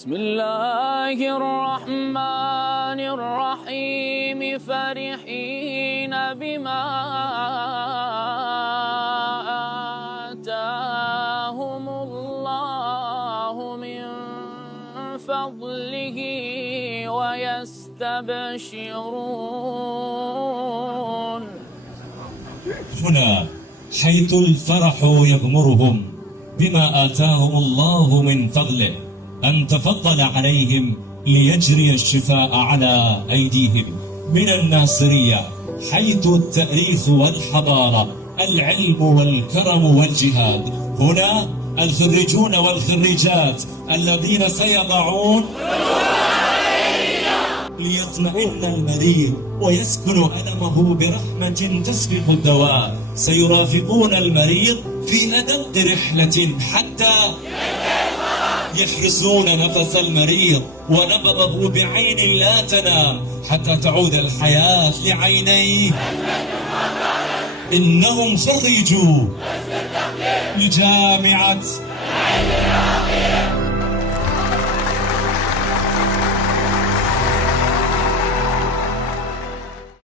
بسم الله الرحمن الرحيم فرحين بما آتاهم الله من فضله ويستبشرون. هنا حيث الفرح يغمرهم بما آتاهم الله من فضله أن تفضل عليهم ليجري الشفاء على أيديهم من الناصرية، حيث التاريخ والحضارة، العلم والكرم والجهاد. هنا الخريجون والخريجات الذين سيضعون ليطمئن المريض ويسكن ألمه برحمة تسبق الدواء. سيرافقون المريض في أدق رحلة حتى يحرسون نفس المريض ونبضه بعين لا تنام حتى تعود الحياة لعينيه. إنهم خريجوا لجامعة